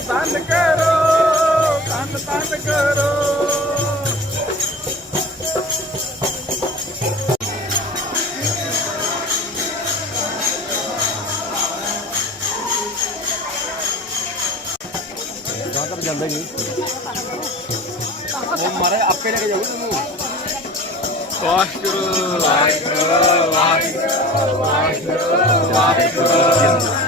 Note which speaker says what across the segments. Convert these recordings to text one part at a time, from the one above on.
Speaker 1: ਤਨ ਕਰੋ ਤਨ ਤਨ ਕਰੋ।
Speaker 2: ਜਾਂ ਤਾਂ ਜਾਂਦਾ ਨਹੀਂ ਉਹ ਮਾਰੇ ਆਪੇ ਲੈ ਕੇ ਜਾਊਗਾ ਤੈਨੂੰ
Speaker 1: ਵਾਹਿਗੁਰੂ ਵਾਹਿਗੁਰੂ ਵਾਹਿਗੁਰੂ ਵਾਹਿਗੁਰੂ।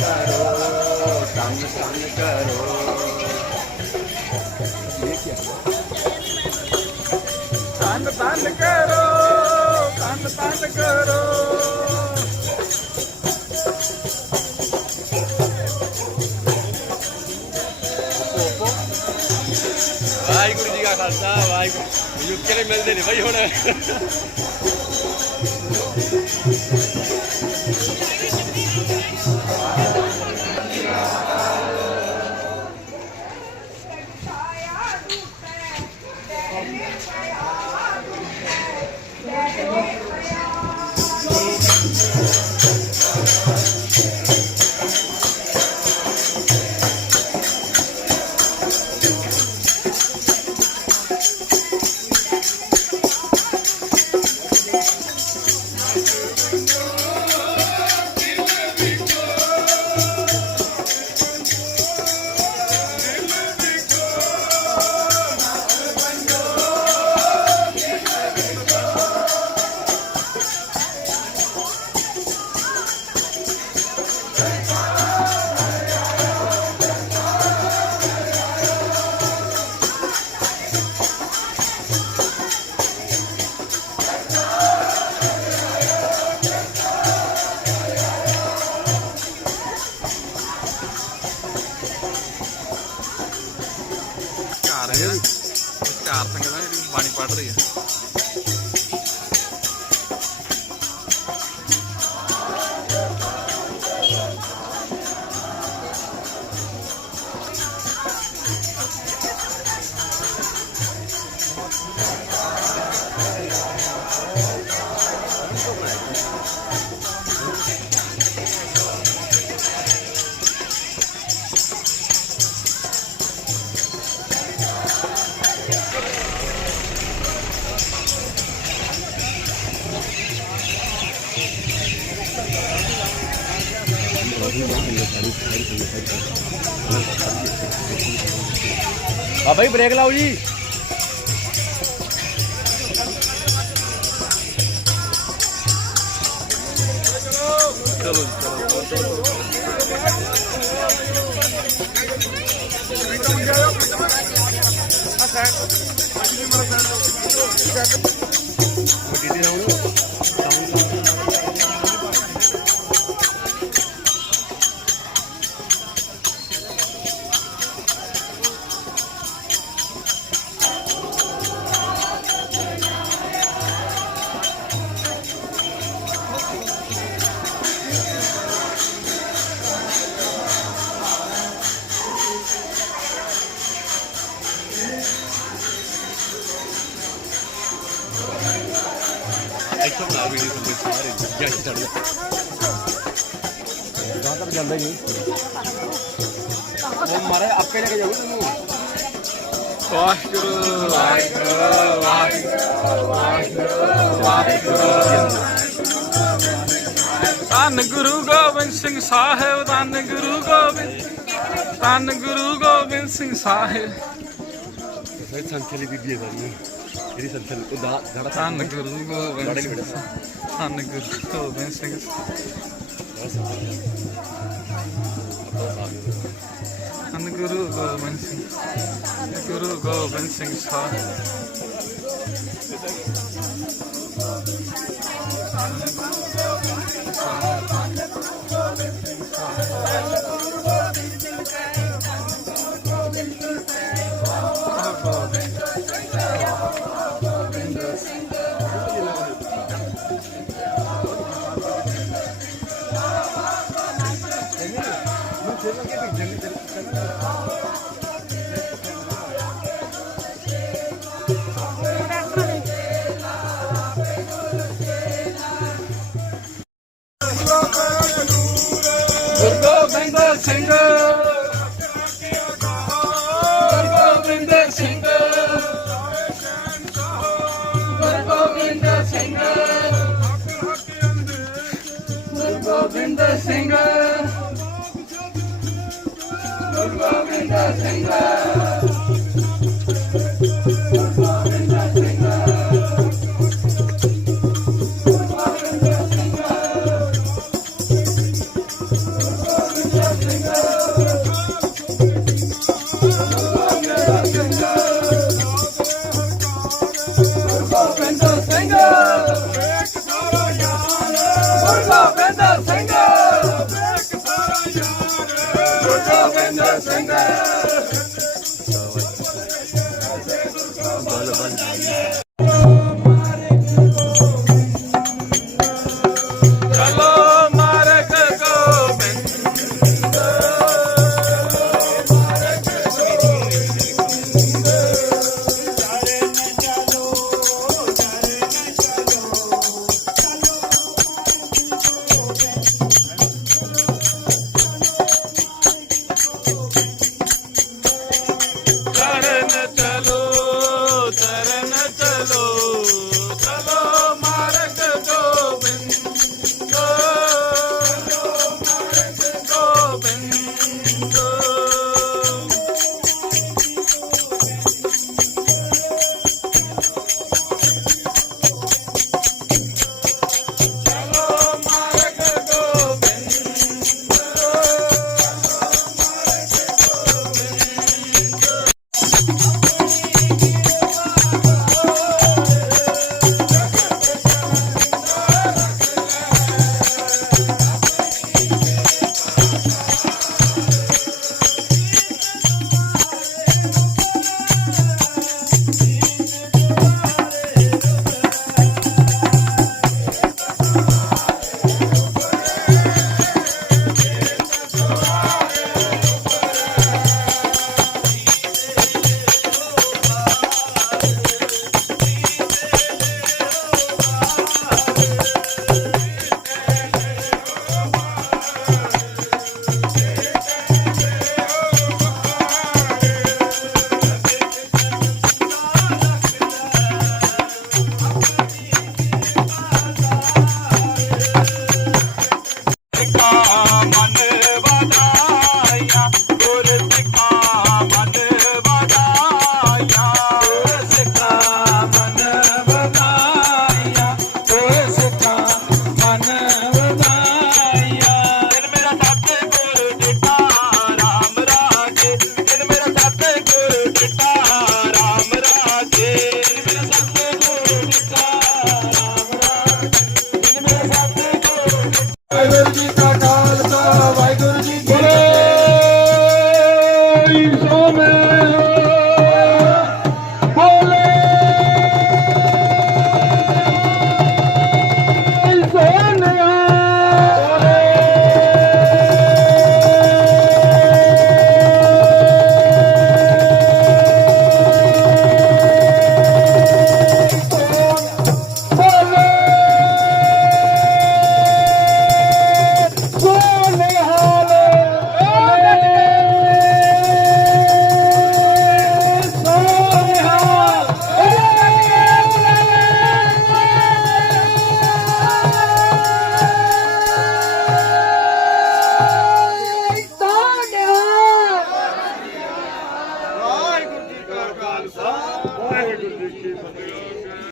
Speaker 1: ਕਰੋ
Speaker 2: ਸੰਗ ਸੰਗ ਕਰੋ
Speaker 1: ਤਨ ਤਨ ਕਰੋ ਤਨ ਤਨ ਕਰੋ
Speaker 2: ਵਾਹਿਗੁਰੂ ਜੀ ਕਾ ਖਾਲਸਾ, ਵਾਹਿਗੁਰੂ ਯੁੱਕੇ ਨੇ ਮਿਲਦੇ ਨੇ ਬਈ ਹੁਣ।
Speaker 1: areia.
Speaker 2: ਬਾਬਾ ਜੀ ਬ੍ਰੇਕ ਲਾਓ ਜੀ।
Speaker 1: ਚਲੋ ਜੀ, ਚਲੋ
Speaker 2: ਗੱਡੀ ਆ
Speaker 1: ਵਾਹਿਗੁਰੂ ਵਾਹਿਗੁਰੂ ਵਾਹਿਗੁਰੂ ਵਾਹਿਗੁਰੂ ਧੰਨ ਗੁਰੂ ਗੋਬਿੰਦ ਸਿੰਘ ਸਾਹਿਬ, ਧੰਨ ਗੁਰੂ ਗੋਬਿੰਦ, ਧੰਨ ਗੁਰੂ ਗੋਬਿੰਦ ਸਿੰਘ ਸਾਹਿਬ।
Speaker 2: ਸੱਚਾਂ ਚਲੀ ਬੀਬੀ ਦਾ
Speaker 1: ਨਹੀਂ ఇది సంచలు దడ అన్న గురు అన్న గురు గోవింద్ సింగ్ అన్న Guru Govind Singh Guru Govind Singh sir Govinda Singh. Singha, Singha.